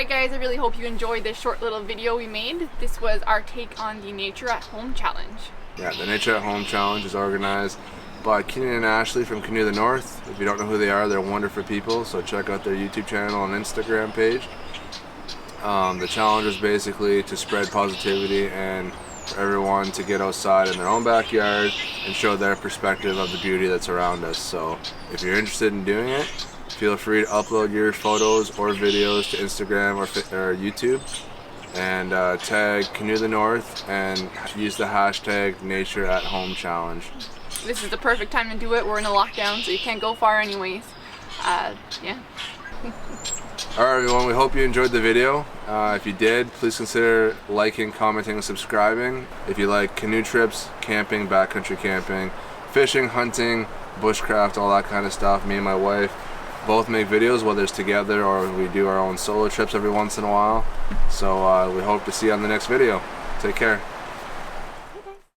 Alright guys, I really hope you enjoyed this short little video we made. This was our take on the Nature at Home Challenge. Yeah, the Nature at Home Challenge is organized by Keenan and Ashley from Canoe The North. If you don't know who they are, they're wonderful people, so check out their YouTube channel and Instagram page. The challenge is basically to spread positivity and for everyone to get outside in their own backyard and show their perspective of the beauty that's around us. So if you're interested in doing it, feel free to upload your photos or videos to Instagram or YouTube and tag Canoe The North and use the hashtag Nature at Home Challenge. This is the perfect time to do it. We're in a lockdown, so you can't go far anyways. Yeah. Alright everyone, we hope you enjoyed the video. If you did, please consider liking, commenting, and subscribing. If you like canoe trips, camping, backcountry camping, fishing, hunting, bushcraft, all that kind of stuff, me and my wife both make videos, whether it's together or we do our own solo trips every once in a while. So we hope to see you on the next video. Take care.